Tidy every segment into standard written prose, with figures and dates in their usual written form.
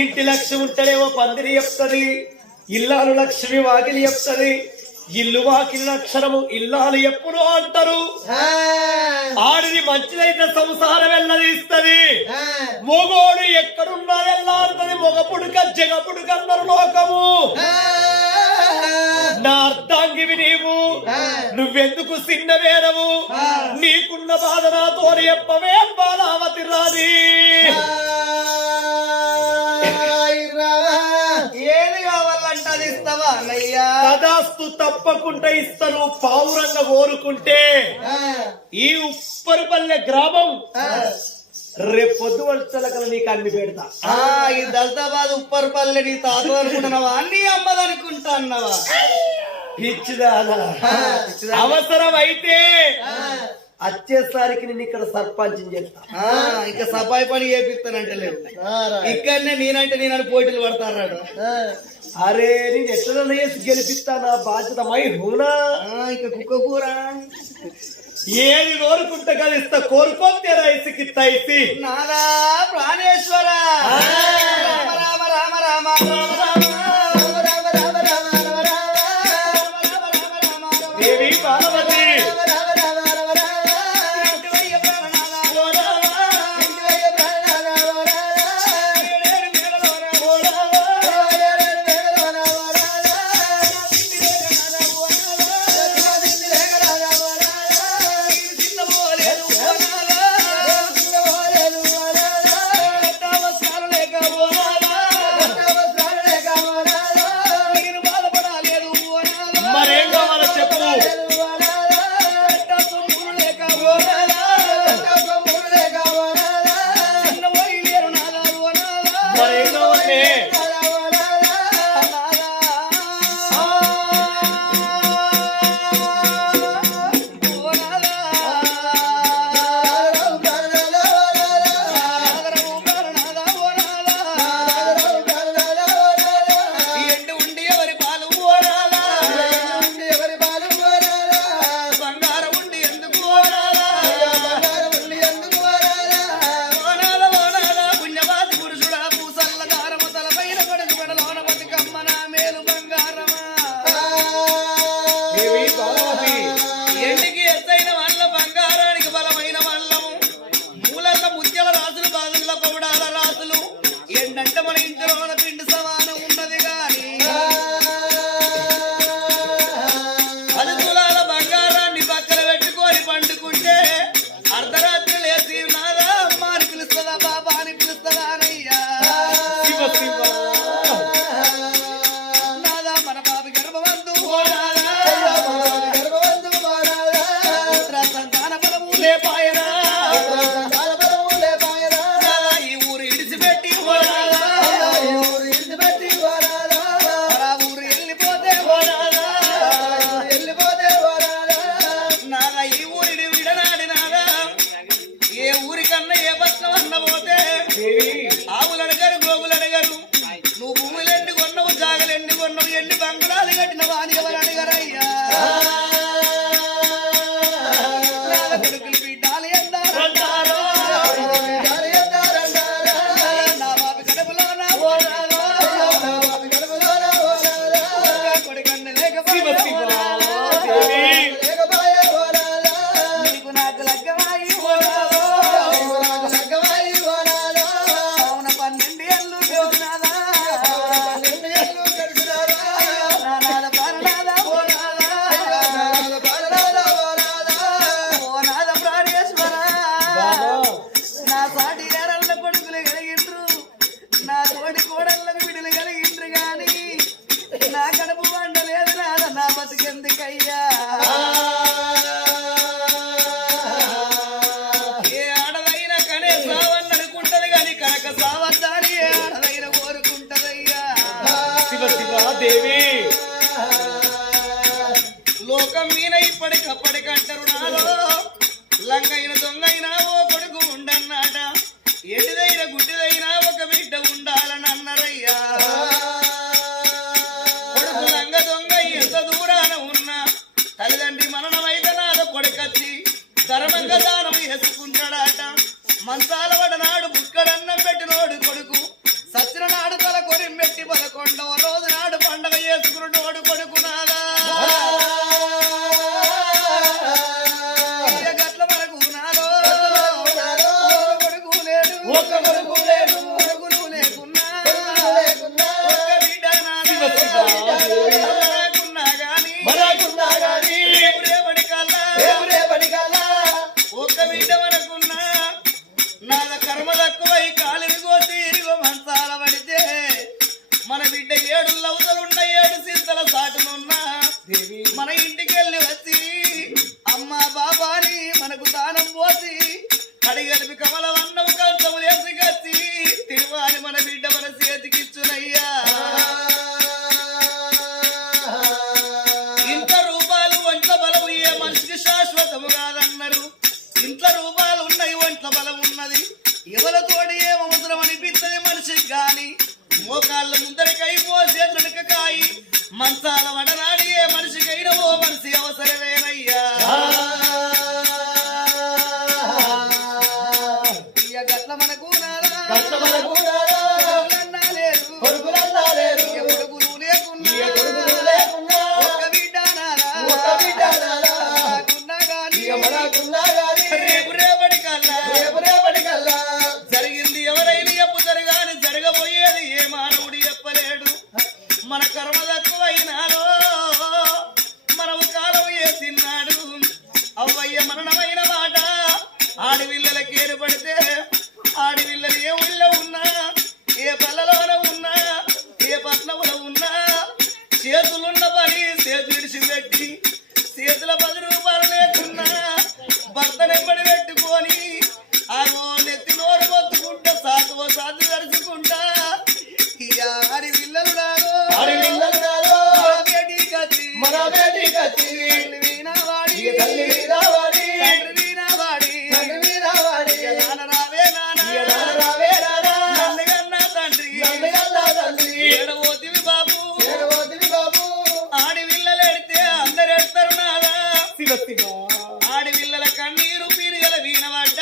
ఇంటి లక్ష్మి ఉంటేనేమో పందిరి చెప్తది, ఇల్లాలు లక్ష్మి వాకిలి చెప్తది. ఇల్లు వాకిలి అక్షరము ఇల్లాలు ఎప్పుడు అంటారు. ఆడిది మంచిదైతే సంసారం వెళ్ళదీస్తది. మొగోడు ఎక్కడున్నా వెళ్ళాడుతుంది. మొగ పుడుక జగ పుడుక అన్నారు లోకము. నా అర్థాంగివి నీవు, నువ్వెందుకు చిన్న వేరవు? నీకున్న బాధ నాతో చెప్పవే బాలావతి రాది. ఏది కావాలంటే అది ఇస్తావా అన్నయ్యా? తదాస్తు తప్పకుండా ఇస్తాను. పావురంగా కోరుకుంటే ఈ ఉప్పరిపల్లె గ్రామం రేపు పొద్దు వచ్చలకల నీకు అన్ని పెడతా. ఈ దళితాబాద్ ఉప్పరిపల్లె నీ తాత అనుకుంటున్నావా? అన్ని అమ్మదనుకుంటా అన్నావా? పిచ్చిదా అవసరం అయితే వచ్చేసరికి నేను ఇక్కడ సర్పంచ్ చేస్తా. ఇంకా సఫాయి పని చేపిస్తానంటే లేదు. ఇక్కడనే నేనంటే పోటీలు పడతాడు. అరే నేను ఎట్లా వేసి గెలిపిస్తా. నా బాధ్యత మై హూనా. ఇంకా కుక్క కూర ఏది కోరుకుంటే కలిస్తా. కోరుకోతే రైసుకి తైసి నాదా ప్రాణేశ్వర రామ రామ రామ రామ దేవి బాలవతి దేవి బాలవతి ఎండికి ఎత్తైన వాళ్ళ బంగారానికి బలమైన వాళ్ళము మూలల్ల ముత్యాల రాసులు బాగుల పౌడాల రాసులు ఎండంటే మన ఇంటిలోన పిండి సమానం ఉన్నది గాని 10 తులాల బంగారాన్ని పక్కన పెట్టుకొని పండుకుంటే అర్ధరాత్రి లేచి నాదా అమ్మ అని పిలుస్తుందా బాబా అని పిలుస్తుందా అనయ్యా శివ శివ నాదా మన బాబు గర్భవంతు సంతాన బలము లేపాయనా నాదా ఈ ఊరు ఇడిచిపెట్టి ఆ ఊరు వెళ్ళిపోతే నాదా ఈ ఊరిని విడనాడి నాదా ఏ ఊరికన్నా ఏ పట్నం అన్న పోతే ఆవులు అడగారు గోగులు అడగారు నువ్వు భూములు ఎన్ని కొన్నావు జాగలు ఎన్ని కొన్నావు ఎన్ని బంగాళాలు కట్టినవా అని ఎవరు అడిగారయ్యా నాద కొడుకులు బిడ్డాలు ఎందారంటారో నా బాబు కడుపులో నా కొడుకన్న శివ శివ లేకపోయా దేవి నీకు నాకు లగ్గమాయి అవున 12 ఏళ్ళు గోనాదా నాద పరనాదా ఓ నాద ప్రాణేశ్వర నా సాటి గారల్ల కొడుకులు కలిగిండ్రు నా తోడి కోడళ్ళకు బిడ్డలు కలిగిండ్రు గాని నా కడుపు వండలేదు నాద నా బతుకెందుకయ్యా ఏ ఆడదైనా కనే సావని అనుకుంటది గాని కనక సావద్దని ఏ ఆడదైనా కోరుకుంటదయ్యా శివ శివ దేవి లోకం మీద ఇప్పటికప్పటికంటారు నాలో లంగైన దొంగైనా ఓ కొడుకు ఉండన్నాట ఎడిదైన గుడ్డిదైనా ఒక బిడ్డ ఉండాలని అన్నారయ్యా కొడుకు లంగ దొంగ ఎంత దూరాన ఉన్నా తల్లిదండ్రి మరణమైతే నాద కొడుకచ్చి ధర్మంగా దానం వేసుకుంటాడట మంచాల వడనాడు బుక్కడన్నం పెట్టినోడు కొడుకు సచిన నాడు తల కొరిమెట్టి 11వ రోజు నాడు పండగ చేసుకున్నోడు కొడుకు నాదా ఇక గట్ల మనకు నాదో కొడుకు లేడు కొడుకులు లేకున్నా ఒక్క బిడ్డ శివ నాదా శివ దేవి మనకున్నా గాని రేపటి కల్లా ఒక్క బిడ్డ మనకున్నా నాద కర్మ తక్కువై కాలిని కోసి ఇరుగో మంచాల పడితే మన బిడ్డ 7 లవతలున్న 7 సింతల సాటునున్నా మన ఇంటికెళ్ళి వచ్చి అమ్మ బాబాని మనకు దానం పోసి కడిగలిపి కమలవన్నవు కంచము వేసి కచ్చి తిరువాని మన బిడ్డ మన చేతికిచ్చునయ్యా ఇంత రూపాలు ఒంట్ల బలం ఏ మనిషికి శాశ్వతము కాదన్నారు ఇంట్ల రూపాలు ఉన్నాయి ఒంట్ల బలం ఉన్నది ఎవరితోటి ఏం అవసరం అనిపిస్తుంది మనిషికి గాని మోకాళ్ళ ముందరికై పోసే దృఢకాయి మంచాల వడనాడి ఏ మనిషికైనా ఓ మనిషి అవసరమేనయ్యా ఇయ్య గట్ల మనకు నాదా కొడుకులన్నా లేరు ఇయ్య కొడుకులు లేకున్నా ఒక్క బిడ్డ నాదా మనకున్నా గాని రేపటి కల్లా జరిగింది ఎవరైనా ఎప్పు జరగాని జరగబోయేది ఏ మానవుడు చెప్పలేడు మన కర్మ తక్కువైనాలో మనము కాలం వేసిన్నాడు అవ్వయ్య మరణమైన మాట ఆడవిల్లలకి ఏర్పడితే ఆడవిల్లలు ఏ ఊళ్ళో ఉన్నా ఏ పల్లెలోన ఉన్నా ఏ పట్నంలో ఉన్నా చేతులున్న పని చేతులు విడిచిపెట్టి చేతుల 10 రూపాయలు లేకున్నా భర్త నెంబడి పెట్టుకొని ఆగో నెత్తి నోరు మొత్తుకుంటా సాతువో సాతు తరుచుకుంటా ఇక ఆడవిల్లలు నాదో మన బేటీ కచ్చి వీణావాడి వీణావాడి నాన్న రావే నాన్న నన్నగన్నా తండ్రి ఏడవోతివి బాబు ఆడవిల్లలు ఎడితే అందరు ఎడతారు నాదా శివ శివ ఆడవిల్లల కన్నీరు పీరుగల వీణవాడ్డ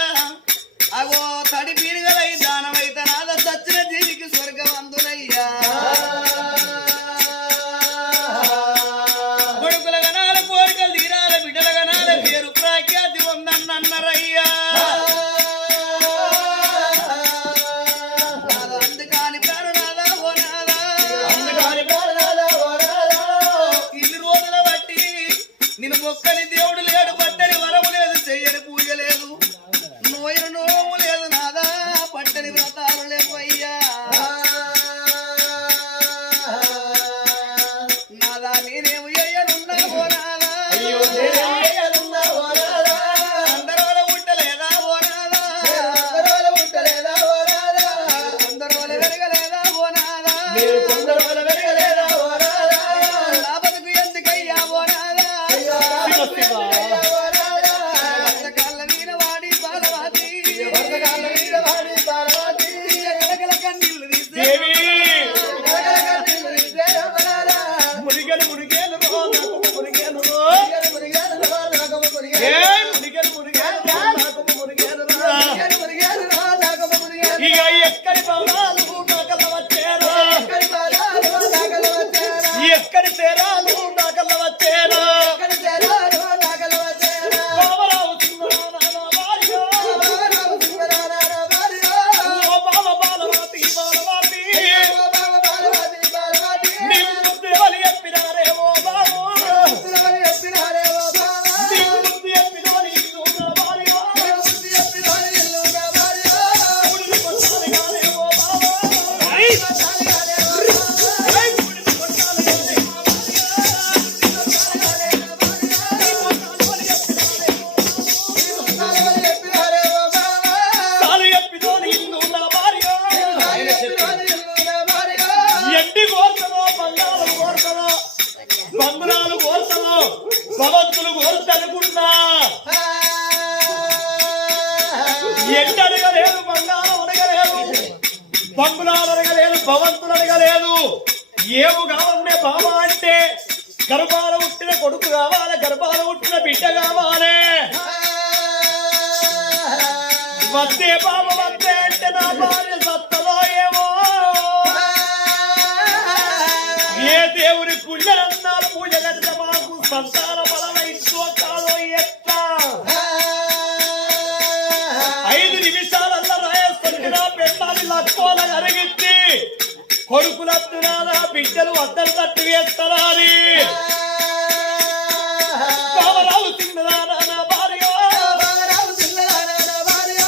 అగో తడి పీరుగలై దానమైతే నాద సచ్చిన జీవికి స్వర్గం అందునయ్యా కొడుకుల గణాల కోరిక మొక్కని దేవుడు లేడు, పట్టని వరము లేదు, చెయ్యని పూజ లేదు, నోయను నోము లేదు నాదా, పట్టని వ్రతాలు లేవు అయ్యా నాదా. నేనేమి అయ్యనున్నా ఓ నాదా, అందరోల ఉండలేదా ఓ నాదా, కొందరోల వెరగలేదా ఓ నాదా, నా బతుకు ఎందుకయ్యా ఓ నాదా, వర్తకాళ్ళ మీద వాడి బాలవాతి, గలగల కన్నీళ్లు తీసే దేవి మురిగలు మురిగేలు రో నాకు మురిగేలు రో ఏ మురిగలు మురిగేలు రో నాకు మురిగేలు రో ఇక ఎక్కడి భవనాలు నాకల్ల వచ్చేరా, ఎక్కడి తేరాలు నాకల్ల వచ్చేరా, బావరావు సింగరానా నా భార్య, ఓ బావ బాలవాతి బాలవాతి నీకు బుద్ధి ఎవరు చెప్పినారే ఓ బావు, నీకు బుద్ధి చెప్పినవని ఇల్లు నా భార్య, ఉడిని కొట్టాలి గానే ఓ బావ, ఉడిని కొట్టాలి గానే ఓ తాను చెప్పినోని ఇల్లు నా భార్య, ఎండి కోరుతనో బంగారం కోరుతనో బంగుళాలు కోరుతనో భవంతులు కోరుతనుకున్నా ఎండి అడగలేదు, బంగారం అడగలేదు, బంగుళాలు అడగలేదు, భవంతులు అడగలేదు, ఏము కావాలనే బాబా అంటే గర్భాల పుట్టిన కొడుకు కావాలి, గర్భాల పుట్టిన బిడ్డ కావాలి, వద్దే బాబా వద్దే అంటే నా భార్య సత్తలో ఏమో, ఏ దేవుడి గుళ్ళనన్నా పూజ కట్ట మాకు సంతాన బలమైందో కాదో ఎట్లా 5 నిమిషాలల్లో రాయేస్తుంది నా పెళ్ళాలి లక్కోల అరిగించి కొడుకులత్తునారా బిడ్డలు వద్దలు తట్టు వేస్తారా అని బావరావు తిన్నదానా నా భార్య, జై బావరావు తిన్నదానా నా భార్య,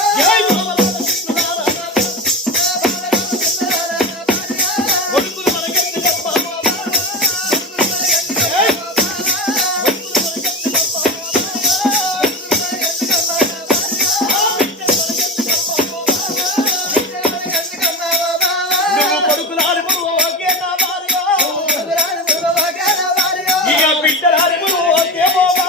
కొడుకులు మనకెందుకమ్మా బాబా, జై కొడుకులు మనకెందుకమ్మా బాబా, నువ్వు కొడుకులాడి ఓకే నా భార్య, ఇక బిడ్డలాడి ఓకే బాబా,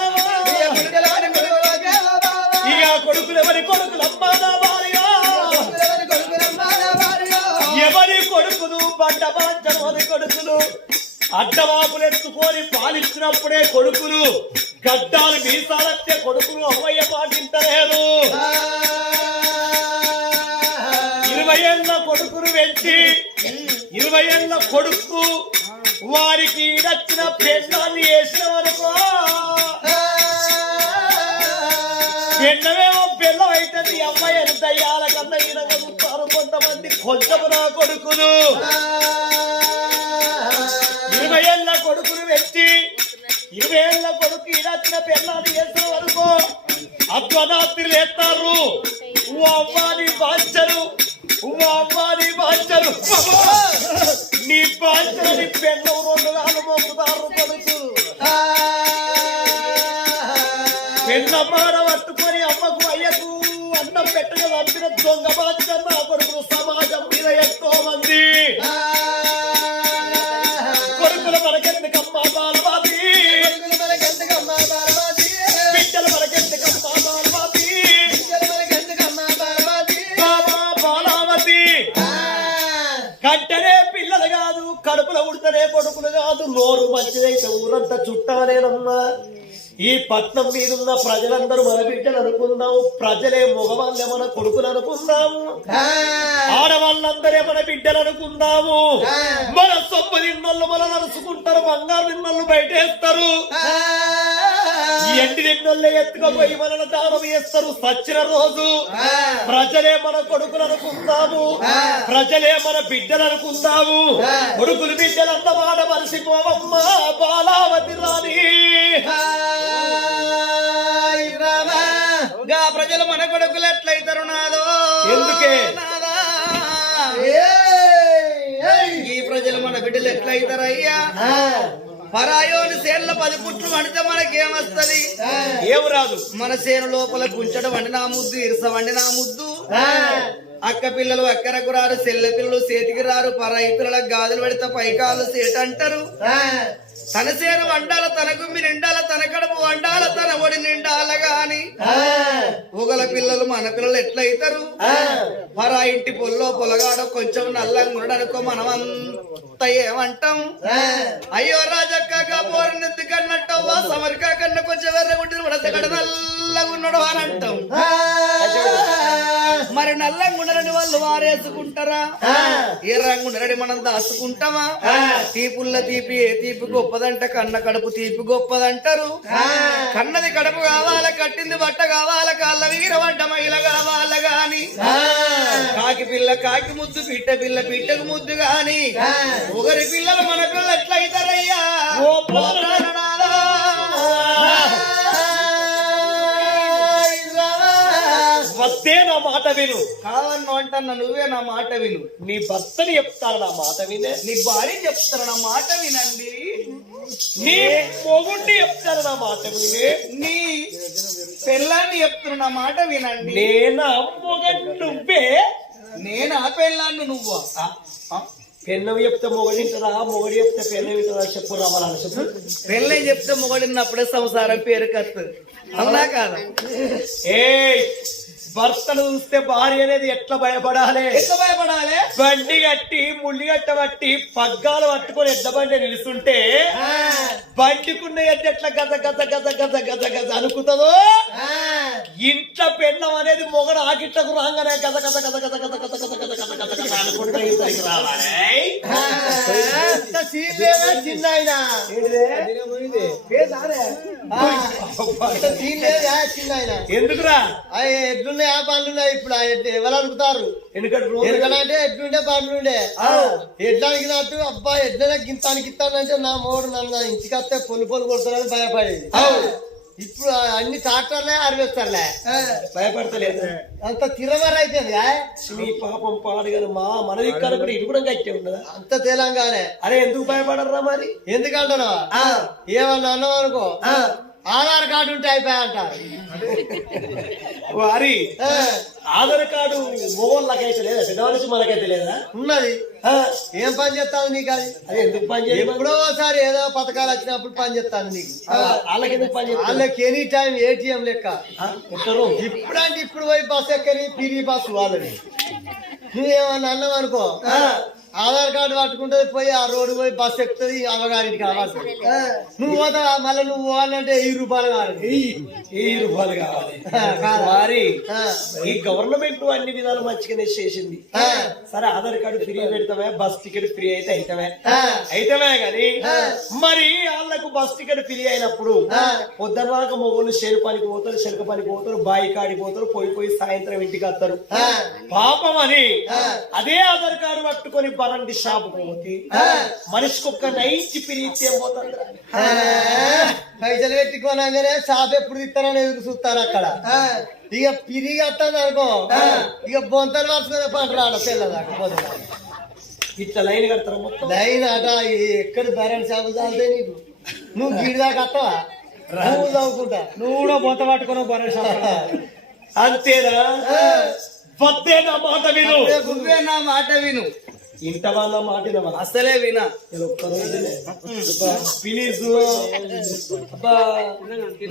ఇక కొడుకులెవరి కొడుకులమ్మా నా భార్య, ఎవరి కొడుకులు పంట బాంచని కొడుకులు అడ్డవాపులు ఎత్తుకొని పాలిచ్చినప్పుడే కొడుకులు గడ్డాలు మీసాలచ్చే కొడుకులు అమ్మయ్య పాటించలేరు, 20 ఏళ్ళ కొడుకును పెంచి 20 ఏళ్ళ కొడుకు వారికి నచ్చిన పెళ్ళాన్ని వేసిన వరకు పెళ్ళమేమో బెల్లం అవుతుంది, అమ్మాయి ఎంత అయ్యాల కన్నా ఈనగలుగుతారు కొంతమంది కొంచెము నా కొడుకులు 20 ఏళ్ళ కొడుకును పెంచి 20 ఏళ్ళ కొడుకు నచ్చిన పెళ్ళాన్ని వేసిన వరకు అర్ధరాత్రి లేస్తారు, ఓ అమ్మాని బాంచరు, ఓ అమ్మాని బాంచరు, నీ బాంచరు నీ పెళ్ళం 2 గాలు మోపుతారు కొడుకు, పెళ్ళ మాడ పట్టుకొని అమ్మకు అయ్యకు అన్నం పెట్టగా పంపిన దొంగ బాధ్యత నా కొడుకులు సమాజం మీద ఎంతో మంది, కొడుకులు మనకెందుకమ్మా బాలవాతి, బిడ్డలు మనకెందుకమ్మా బాలవాతి, బాబా బాలావతి, కంటనే పిల్లలు కాదు, కడుపులో ఉడతనే కొడుకులు కాదు, నోరు మంచిదైతే ఊరంతా చుట్టాలేనమ్మా, ఈ పట్నం మీదున్న ప్రజలందరూ మన బిడ్డలు అనుకుందాము, ప్రజలే మగవాళ్ళే మన కొడుకులు అనుకుందాము, ఆడవాళ్ళందరే మన బిడ్డలు అనుకుందాము, మన సొమ్ము నిన్నోళ్ళు మన నడుచుకుంటారు, బంగారు నిన్నోళ్ళు బయటేస్తారు, ఎండి నిన్నోళ్ళే ఎత్తుకపోయి మనల్ని దానం చేస్తారు, సచ్చిన రోజు ప్రజలే మన కొడుకులు అనుకుందాము, ప్రజలే మన బిడ్డలు అనుకుందాము, కొడుకులు బిడ్డలంత మాట మరిసిపోవమ్మా బాలావతి రాణి. ప్రజలు మన కొడుకులు ఎట్లయితారు నాదో ఎందుకే? నాదా. ఈ ప్రజలు మన బిడ్డలు ఎట్లయితారయ్యా పరాయోని సేనుల 10 పుట్లు వండితే మనకేమొస్తది? ఏం రాదు. మన సేను లోపల గుంచడం వండినా ముద్దు, ఇరస వండినా ముద్దు. అక్క పిల్లలు అక్కరకు రారు, చెల్లె పిల్లలు చేతికి రారు, పరాయి పిల్లలకు గాజులు పెడితే పైకాలు సేట అంటారు. తన సేను వండాల, తన గుమ్మి నిండాల, తన కడుపు వండాల, తన ఒడి నిండాల గాని ఒకల పిల్లలు మన పిల్లలు ఎట్లయితారు? పరా ఇంటి పొల్లో పొలగాడు కొంచెం నల్లంగా అనుకో మనమంతా ఏమంటాం? అయ్యో రాజక్క పోరినెత్తి కన్నట్టవ్వా, సమరికా కన్నా కొంచెం వెర్రగుంటి ఉడతగడ నల్లగా ఉన్నాడు అని అంటాం. మరి నల్లంగా ఉండరని వాళ్ళు వారేసుకుంటారా? ఏ రంగు ఉండరని మనం దాచుకుంటామా? తీపుల్ల తీపి ఏ తీపి గొప్పదంట, కన్న కడుపు తీపి గొప్పదంటారు. కన్నది కడుపు కావాలా, కట్టింది బట్ట కావాలా, కాళ్ళ వీర పడ్డ మైల కావాల గాని కాకి పిల్ల కాకి ముద్దు, పిట్ట పిల్ల పిట్టకు ముద్దు గాని ఒకరి పిల్లలు మన పిల్లలు ఎట్లయితారయ్యా? వస్తే నా మాట విను. కావన్ను అంటన్నా నువ్వే నా మాట విను. నీ భర్తని చెప్తారు నా మాట వినే. నీ భార్య చెప్తారు నా మాట వినండి. నీ మొగుడిని చెప్తారు నా మాట వినే. నీ పెళ్ళాన్ని చెప్తున్నా నా మాట వినండి. నేనా మొగడు నువ్వే? నేనా పెళ్ళాన్ని నువ్వు? పెన్నం చెప్తే మొగడింటరా, మొగడి చెప్తే పెన్నం వింటారా? చెప్పు రావాలని చెప్పు. పెళ్ళని చెప్తే మొగడినప్పుడే సంసారం పేరు కత్తు. అవునా కాదా? ఏ భర్తను చూస్తే భార్య అనేది ఎట్లా భయపడాలి? ఎట్లా భయపడాలి? బండి కట్టి ముళ్ళి గట్ట పట్టి పగ్గాలు పట్టుకొని ఎడ్ల బండి నిలుస్తుంటే బండికున్న ఎడ్డ ఎట్లా గజ గజ గజ గజ గజ గజ అనుకుతుందో ఇంట్లో పెళ్ళం అనేది మొగడు ఆకిట్లకు రాగానే గజ గజ గజ గజ గజ గజ గజ గజ గజ గజ గజ అనుకుంటా ఇంటికి రావాలి. ఎందుకురా? ఎడ్లున్నాయి, ఆ పనులున్నాయి. ఇప్పుడు ఆ ఎడ్లు ఎవరు అనుకుతారు? ఎందుకంటే ఎడ్లుండే పనులుండే ఎడ్లానికి నాటు అబ్బా ఎడ్లకి గింతానికి ఇస్తానంటే నా మోడు నన్ను ఇంటికి వస్తే పొలు కొడతానని భయపడేది. ఇప్పుడు అన్ని ట్రాక్టర్లే అరివేస్తారులే, భయపడతలేదు. అంత తిరమర అయిపోయింది. నీ పాపం పాడుగాను మా మనది కూడా ఇది కూడా గట్టి ఉండదా? అంత తేలంగానే. అరే ఎందుకు భయపడరా మరి? ఎందుకంటున్నా ఏమన్నా అన్నావు అనుకో, ఆధార్ కార్డు ఉంటే అయిపోయా అంటారు. వారి ఆధార్ కార్డు మొగోళ్ళకైతే లేదా? పెద్దవాళ్ళకి మనకైతే లేదా? ఉన్నది. ఏం పని చేస్తాను నీకు? అది అదే ఎందుకు పని చేయాలి? ఎప్పుడో ఒకసారి ఏదో పథకాలు వచ్చినప్పుడు పని చేస్తాను నీకు. వాళ్ళకి ఎందుకు పని చేయాలి? వాళ్ళకి ఎనీ టైం ఏటీఎం లెక్క. ఇప్పుడు అంటే ఇప్పుడు పోయి బస్సు ఎక్కని పిరి బస్సు వాళ్ళని. నువ్వేమన్నా అన్నావు అనుకో, ఆధార్ కార్డు పట్టుకుంటే పోయి ఆ రోడ్డు పోయి బస్సు ఎక్కుతుంది, అమ్మగారింటికి కావాలి. నువ్వు పోతావా? మళ్ళీ నువ్వు పోవాలంటే 1000 రూపాయలు కావాలి. 1000 రూపాయలు కావాలి. వారి ఈ గవర్నమెంట్ అన్ని విధాలు మంచిగానే చేసింది. సరే ఆధార్ కార్డు ఫ్రీ పెడతామే, బస్ టికెట్ ఫ్రీ అయితే అయితమే గాని మరి వాళ్ళకు బస్ టికెట్ ఫ్రీ అయినప్పుడు పొద్దున్నాక మొగోళ్ళు చేను పనికి పోతారు, చెలక పనికి పోతారు, బాయి కాడికి పోతారు, పోయి సాయంత్రం ఇంటికి వస్తారు. పాపం అని అదే ఆధార్ కార్డు పట్టుకొని బరండి షాప్ పోతే మనిషికి ఒక్క 90 పిరిగితే పోతుంది. పైసలు పెట్టుకోనగానే షాప్ ఎప్పుడు ఇస్తారని ఎదురు చూస్తారు అక్కడ. ఇక పిరిగి వస్తుంది అనుకో, ఇక బొంతలు వరుసగా పంట రాడ తెల్లదాకా పోతుంది. ఇట్లా లైన్ కడతారు మొత్తం. లైన్ అట ఎక్కడ బెరన్ షాపులు తాగుతాయి నీకు? నువ్వు గిడి దాకా వస్తావా? నువ్వు చదువుకుంటా, నువ్వు కూడా బొంత పట్టుకుని బెరన్ షాప్. అంతేనా? వద్దే నా మాట విను. నువ్వే నా మాట విను. ఇంత వాళ్ళ మాట అసలే వినా. ప్లీజ్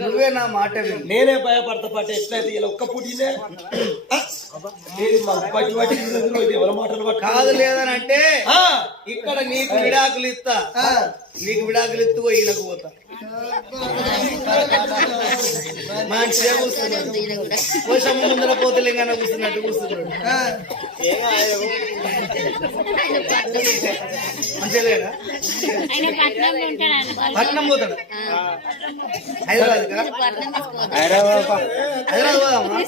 నువ్వే నా మాట విను. నేనే భయపడతా పాట. ఎట్లయితే ఇలా ఒక్క పుట్టినే ఎవరి మాటలు కాదు లేదనంటే ఇక్కడ నీకు విడాకులు ఇస్తా, నీకు విడాకులు ఎత్తుకో ఈయనకు పోతా. మంచిగా కూర్చున్నాడు, కోసం ముందర పోతలేగానే కూర్చున్నట్టు కూర్చున్నాడు. మంచిగా పట్నం పోతాడు. హైదరాబాద్ పోదామా?